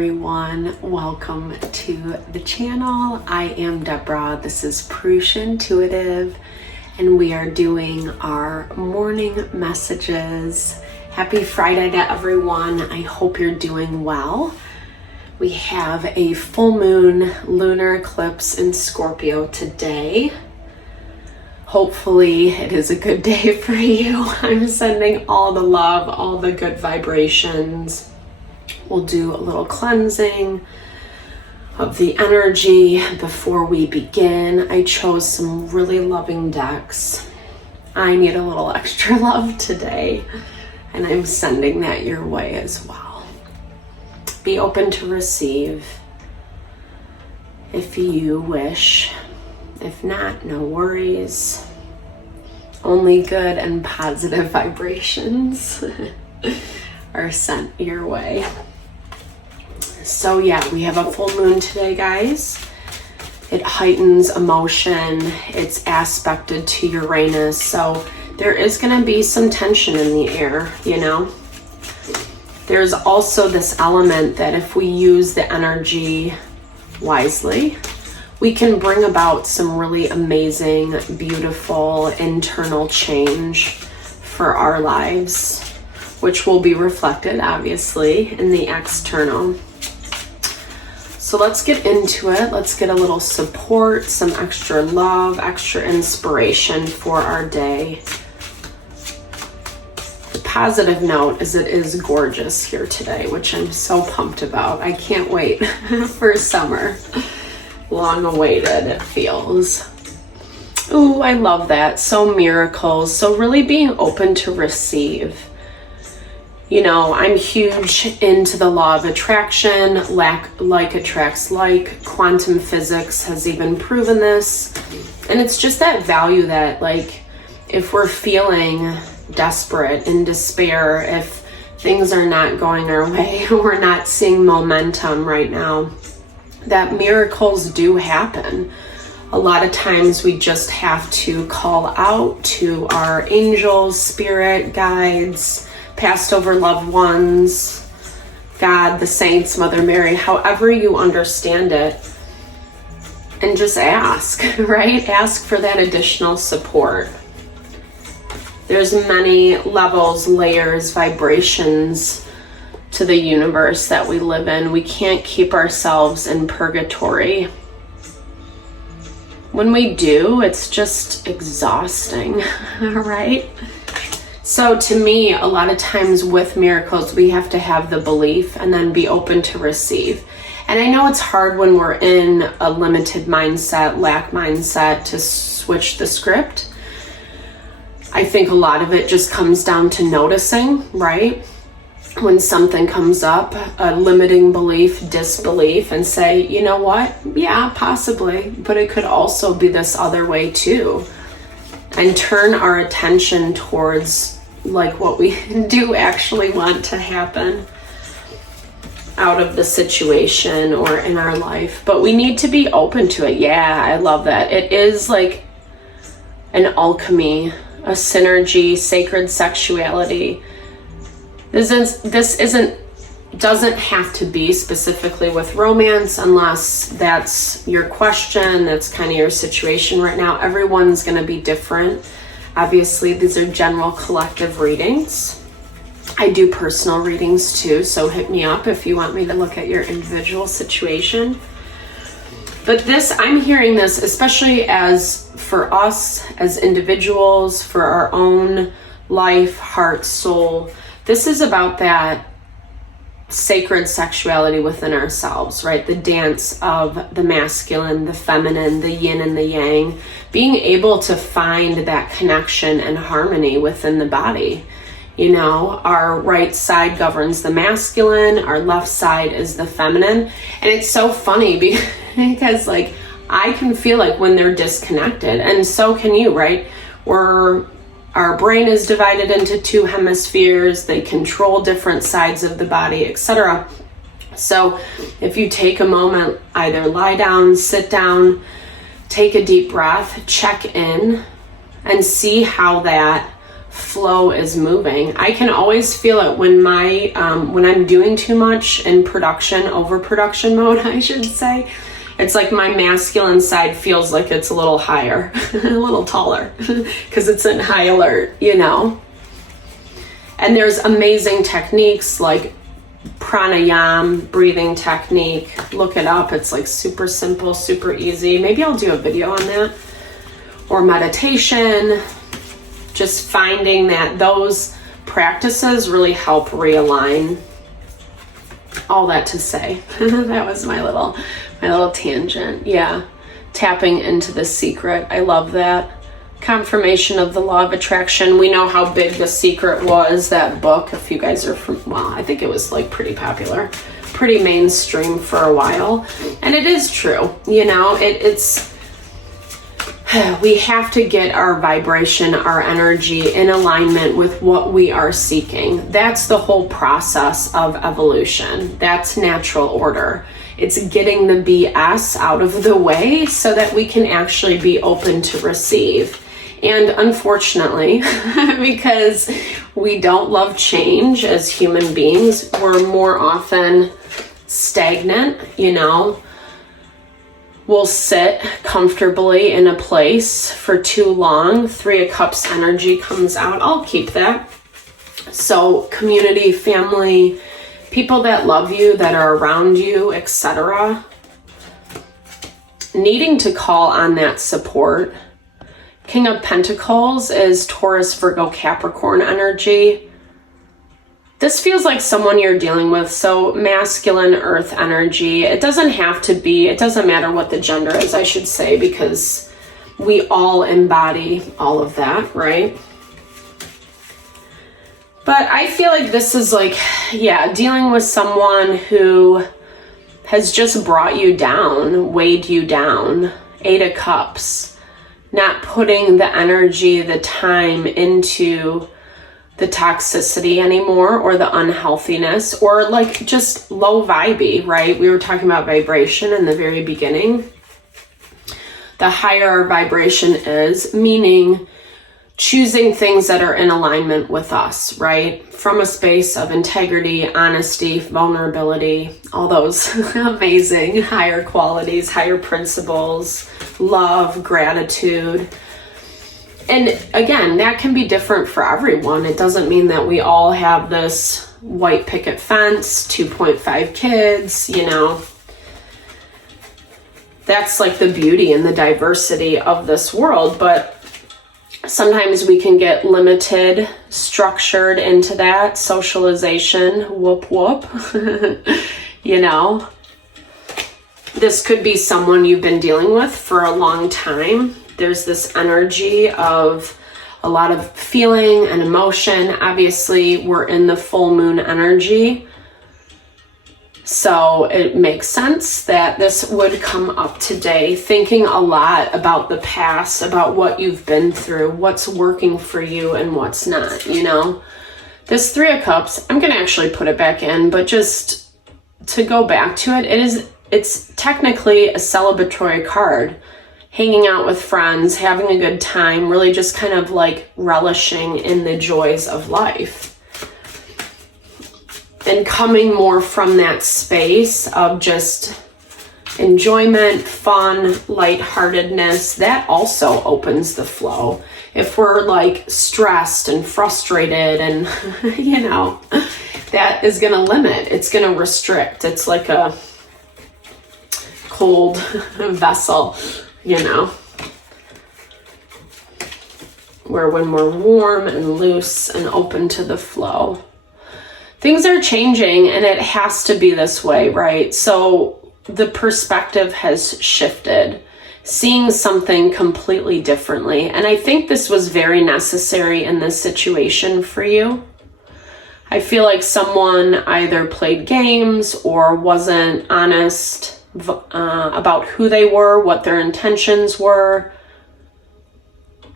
everyone. Welcome to the channel. I am Deborah. This is Purusha Intuitive, and we are doing our morning messages. Happy Friday to everyone. I hope you're doing well. We have a full moon lunar eclipse in Scorpio today. Hopefully it is a good day for you. I'm sending all the love, all the good vibrations. We'll do a little cleansing of the energy before we begin. I chose some really loving decks. I need a little extra love today, and I'm sending that your way as well. Be open to receive if you wish. If not, no worries. Only good and positive vibrations are sent your way. So yeah, we have a full moon today, guys. It heightens emotion. It's aspected to Uranus. So there is going to be some tension in the air, you know. There's also this element that if we use the energy wisely, we can bring about some really amazing, beautiful internal change for our lives, which will be reflected, obviously, in the external. So let's get into it. Let's get a little support, some extra love, extra inspiration for our day. The positive note is it is gorgeous here today, which I'm so pumped about. I can't wait for summer. Long awaited, it feels. Ooh, I love that. So miracles. So really being open to receive. You know, I'm huge into the law of attraction. Like attracts like. Quantum physics has even proven this. And it's just that value that, like, if we're feeling desperate, in despair, if things are not going our way, we're not seeing momentum right now, that miracles do happen. A lot of times we just have to call out to our angels, spirit guides, passed over loved ones, God, the saints, Mother Mary, however you understand it, and just ask, right? Ask for that additional support. There's many levels, layers, vibrations to the universe that we live in. We can't keep ourselves in purgatory. When we do, it's just exhausting, right? So to me, a lot of times with miracles, we have to have the belief and then be open to receive. And I know it's hard when we're in a limited mindset, lack mindset, to switch the script. I think a lot of it just comes down to noticing, right? When something comes up, a limiting belief, disbelief, and say, you know what? Yeah, possibly, but it could also be this other way too. And turn our attention towards like what we do actually want to happen out of the situation or in our life. But we need to be open to it. Yeah, I love that. It is like an alchemy, a synergy, sacred sexuality. Doesn't have to be specifically with romance unless that's your question, that's kind of your situation right now. Everyone's going to be different. Obviously, these are general collective readings. I do personal readings too, so hit me up if you want me to look at your individual situation. But this, I'm hearing this, especially as for us as individuals, for our own life, heart, soul. This is about that sacred sexuality within ourselves, right? The dance of the masculine, the feminine, the yin and the yang, being able to find that connection and harmony within the body. You know, our right side governs the masculine, our left side is the feminine. And it's so funny because like I can feel like when they're disconnected, and so can you, right? Our brain is divided into two hemispheres. They control different sides of the body, etc. So if you take a moment, either lie down, sit down, take a deep breath, check in, and see how that flow is moving. I can always feel it when when I'm doing too much in overproduction mode, I should say. It's like my masculine side feels like it's a little higher, a little taller, because it's in high alert, you know? And there's amazing techniques like pranayam, breathing technique. Look it up. It's like super simple, super easy. Maybe I'll do a video on that. Or meditation. Just finding that those practices really help realign. All that to say, that was my little tangent. Yeah, tapping into the secret. I love that. Confirmation of the law of attraction. We know how big The Secret was, that book. If you guys are from, well, I think it was like pretty popular, pretty mainstream for a while. And it is true, you know, it's, we have to get our vibration, our energy in alignment with what we are seeking. That's the whole process of evolution. That's natural order. It's getting the BS out of the way so that we can actually be open to receive. And unfortunately, because we don't love change as human beings, we're more often stagnant, you know. We'll sit comfortably in a place for too long. 3 of Cups energy comes out. I'll keep that. So community, family, people that love you, that are around you, etc. Needing to call on that support. King of Pentacles is Taurus, Virgo, Capricorn energy. This feels like someone you're dealing with, so masculine earth energy. It doesn't matter what the gender is, I should say, because we all embody all of that, right? But I feel like this is like, yeah, dealing with someone who has just brought you down, weighed you down. 8 of Cups. Not putting the energy, the time into the toxicity anymore, or the unhealthiness, or like just low vibey, right? We were talking about vibration in the very beginning. The higher our vibration is, meaning choosing things that are in alignment with us, right? From a space of integrity, honesty, vulnerability, all those amazing higher qualities, higher principles, love, gratitude. And again, that can be different for everyone. It doesn't mean that we all have this white picket fence, 2.5 kids, you know. That's like the beauty and the diversity of this world, but sometimes we can get limited, structured into that socialization, whoop whoop, you know. This could be someone you've been dealing with for a long time. There's this energy of a lot of feeling and emotion. Obviously, we're in the full moon energy, so it makes sense that this would come up today, thinking a lot about the past, about what you've been through, what's working for you and what's not, you know. This 3 of Cups, I'm going to actually put it back in, but just to go back to it, it's technically a celebratory card. Hanging out with friends, having a good time, really just kind of like relishing in the joys of life. And coming more from that space of just enjoyment, fun, lightheartedness, that also opens the flow. If we're like stressed and frustrated and, you know, that is going to limit, it's going to restrict. It's like a cold vessel, you know, where when we're warm and loose and open to the flow, things are changing, and it has to be this way, right? So the perspective has shifted, seeing something completely differently. And I think this was very necessary in this situation for you. I feel like someone either played games or wasn't honest about who they were, what their intentions were,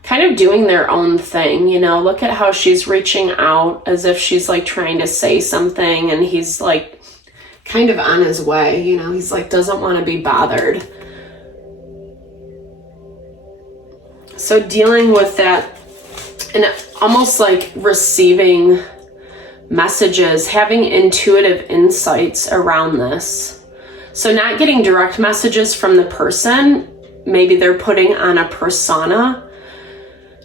kind of doing their own thing, you know. Look at how she's reaching out as if she's like trying to say something, and he's like kind of on his way, you know. He's like doesn't want to be bothered. So dealing with that and almost like receiving messages, having intuitive insights around this. So not getting direct messages from the person. Maybe they're putting on a persona,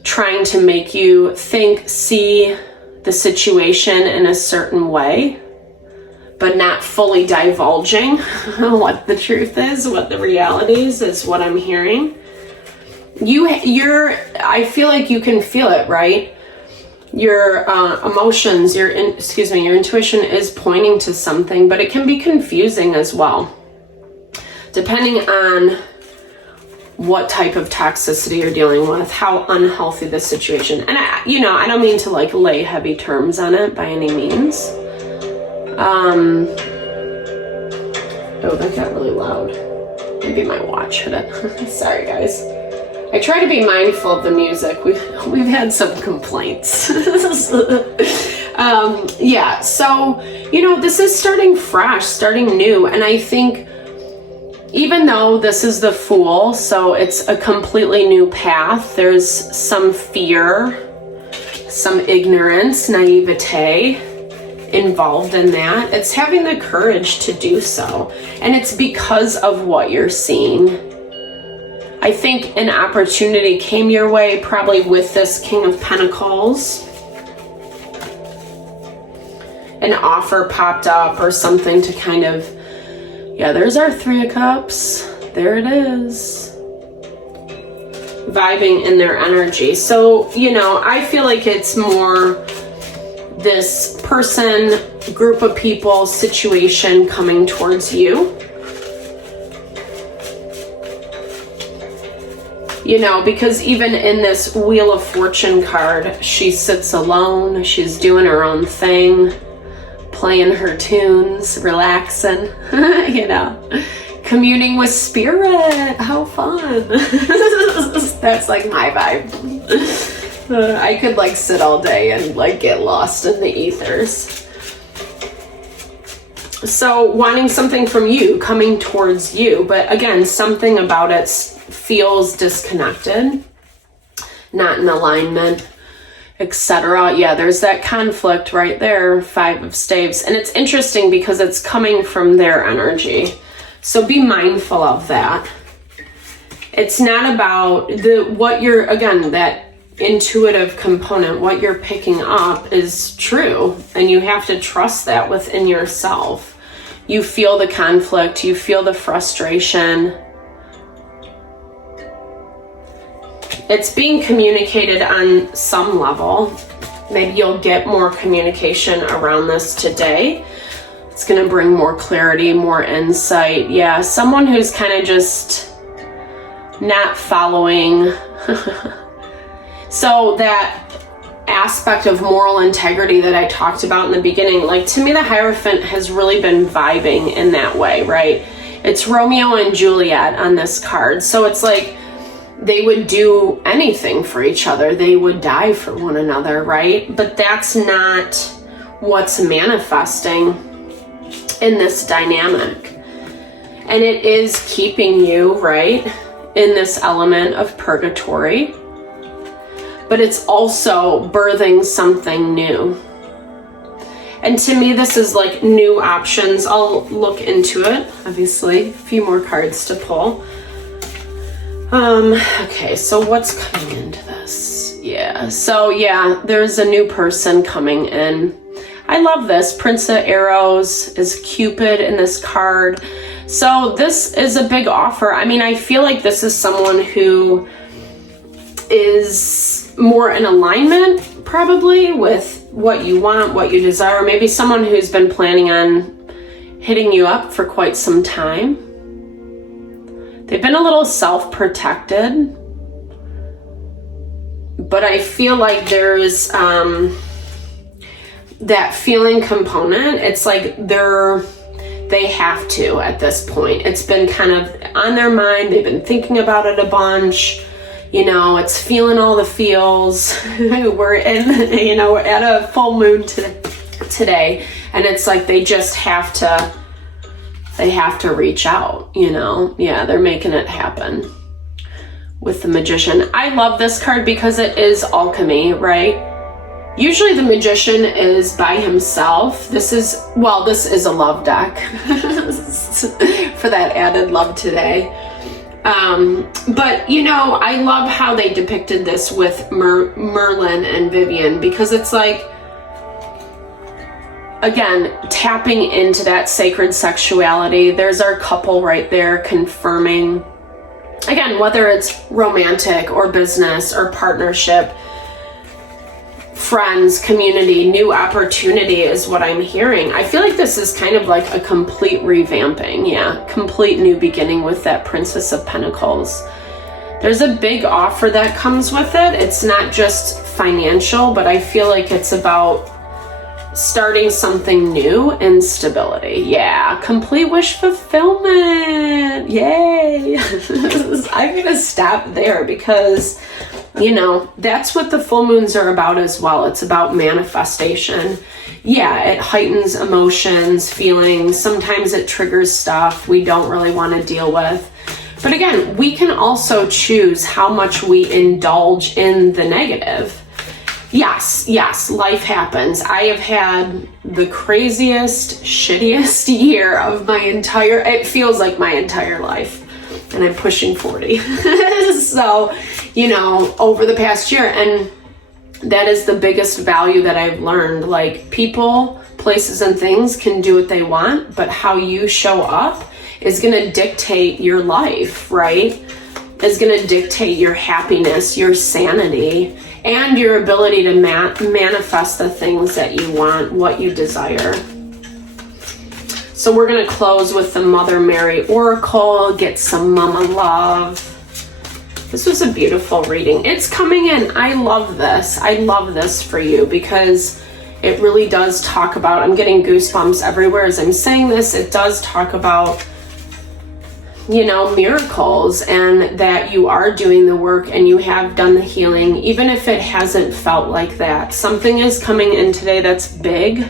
trying to make you think, see the situation in a certain way, but not fully divulging what the truth is, what the reality is what I'm hearing. I feel like you can feel it, right? Your emotions, your intuition is pointing to something, but it can be confusing as well, depending on what type of toxicity you're dealing with, how unhealthy the situation. And I don't mean to like lay heavy terms on it by any means. Oh, that got really loud. Maybe my watch hit it. Sorry, guys. I try to be mindful of the music. We've had some complaints. Yeah, so, this is starting fresh, starting new. And I think even though this is the Fool, so it's a completely new path, there's some fear, some ignorance, naivete involved in that. It's having the courage to do so. And it's because of what you're seeing. I think an opportunity came your way, probably with this King of Pentacles. An offer popped up or something to kind of, there's our Three of Cups. There it is. Vibing in their energy. So, I feel like it's more this person, group of people, situation coming towards you. Because even in this Wheel of Fortune card, she sits alone, she's doing her own thing, playing her tunes, relaxing, communing with spirit. How fun. That's like my vibe. I could like sit all day and like get lost in the ethers. So wanting something from you, coming towards you, but again, something about it feels disconnected, not in alignment, etc. Yeah, there's that conflict right there, Five of Staves. And it's interesting because it's coming from their energy. So be mindful of that. It's not about that intuitive component, what you're picking up is true. And you have to trust that within yourself. You feel the conflict, you feel the frustration. It's being communicated on some level. Maybe you'll get more communication around this today. It's going to bring more clarity, more insight. Yeah, someone who's kind of just not following. So that aspect of moral integrity that I talked about in the beginning, like to me, the Hierophant has really been vibing in that way, right? It's Romeo and Juliet on this card. So it's like, they would do anything for each other. They would die for one another, right? But that's not what's manifesting in this dynamic. And it is keeping you, right, in this element of purgatory. But it's also birthing something new. And to me, this is like new options. I'll look into it, obviously. A few more cards to pull. Okay, so what's coming into this? There's a new person coming in. I love this. Prince of Arrows is Cupid in this card. So this is a big offer. I mean, I feel like this is someone who is more in alignment probably with what you want, what you desire. Maybe someone who's been planning on hitting you up for quite some time. They've been a little self-protected, but I feel like there's that feeling component. It's like they have to at this point. It's been kind of on their mind. They've been thinking about it a bunch. It's feeling all the feels. We're in, we're at a full moon today, and it's like they just have to. They have to reach out, Yeah, they're making it happen. with the Magician. I love this card because it is alchemy, right? Usually the Magician is by himself. This is a love deck for that added love today. But I love how they depicted this with Merlin and Vivian, because it's like, again, tapping into that sacred sexuality. There's our couple right there confirming, again, whether it's romantic or business or partnership, friends, community, new opportunity is what I'm hearing. I feel like this is kind of like a complete revamping. Yeah, complete new beginning with that Princess of Pentacles. There's a big offer that comes with it. It's not just financial, but I feel like it's about starting something new and stability. Yeah, complete wish fulfillment. Yay. I'm gonna stop there because that's what the full moons are about as well. It's about manifestation. Yeah, it heightens emotions, feelings. Sometimes it triggers stuff we don't really want to deal with. But again, we can also choose how much we indulge in the negative. Yes, life happens. I have had the craziest, shittiest year of it feels like my entire life. And I'm pushing 40. So, over the past year, and that is the biggest value that I've learned. Like, people, places, and things can do what they want, but how you show up is going to dictate your life, right? Is going to dictate your happiness, your sanity, and your ability to manifest the things that you want, what you desire. So we're going to close with the Mother Mary Oracle, get some mama love. This was a beautiful reading. It's coming in. I love this. I love this for you because it really does talk about, I'm getting goosebumps everywhere as I'm saying this. It does talk about, miracles, and that you are doing the work and you have done the healing, even if it hasn't felt like that. Something is coming in today that's big.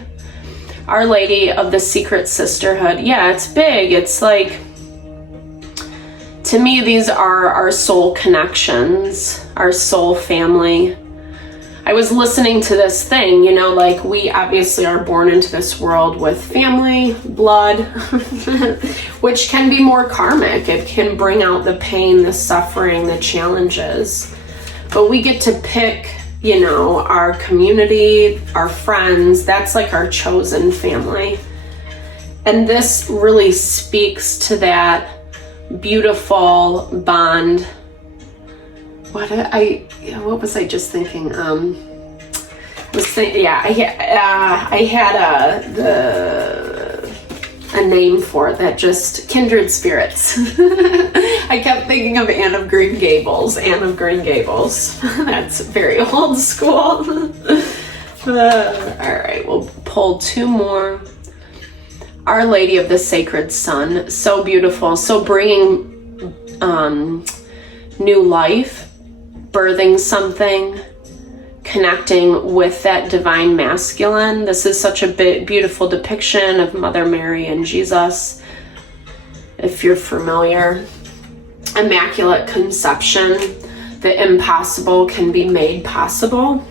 Our Lady of the Secret Sisterhood. Yeah, it's big. It's like, to me, these are our soul connections, our soul family. I was listening to this thing, like, we obviously are born into this world with family, blood, which can be more karmic. It can bring out the pain, the suffering, the challenges. But we get to pick, our community, our friends. That's like our chosen family. And this really speaks to that beautiful bond. What was I just thinking? I had a name for it that just, kindred spirits. I kept thinking of Anne of Green Gables. That's very old school. All right, we'll pull two more. Our Lady of the Sacred Sun, so beautiful, so bringing new life, birthing something, connecting with that divine masculine. This is such a beautiful depiction of Mother Mary and Jesus, if you're familiar. Immaculate conception, the impossible can be made possible.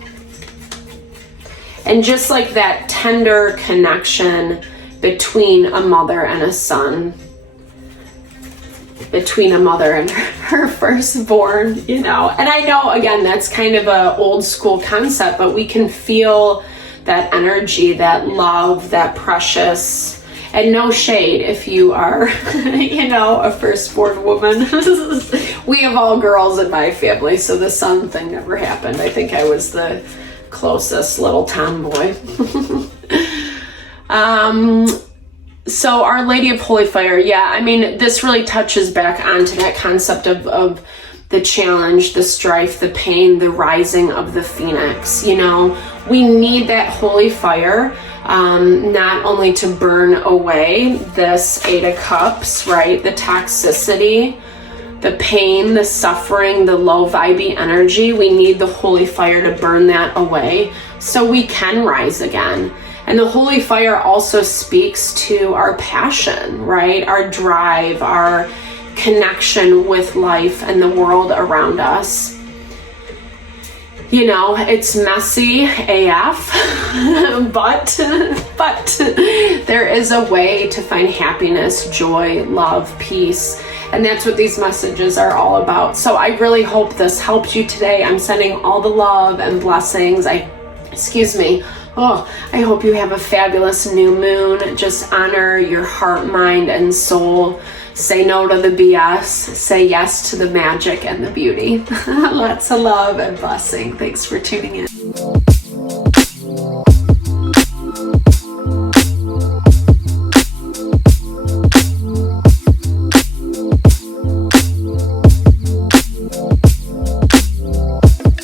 And just like that tender connection between a mother and a son, between a mother and her firstborn, And I know, again, that's kind of a old school concept, but we can feel that energy, that love, that precious, and no shade if you are, a firstborn woman. We have all girls in my family, so the son thing never happened. I think I was the closest little tomboy. So Our Lady of Holy Fire, this really touches back onto that concept of the challenge, the strife, the pain, the rising of the phoenix. We need that holy fire, not only to burn away this Eight of Cups, right? The toxicity, the pain, the suffering, the low vibey energy. We need the holy fire to burn that away so we can rise again. And the holy fire also speaks to our passion, right? Our drive, our connection with life and the world around us. You know, it's messy AF, but there is a way to find happiness, joy, love, peace. And that's what these messages are all about. So I really hope this helped you today. I'm sending all the love and blessings. I hope you have a fabulous new moon. Just honor your heart, mind, and soul. Say no to the BS. Say yes to the magic and the beauty. Lots of love and blessing. Thanks for tuning in.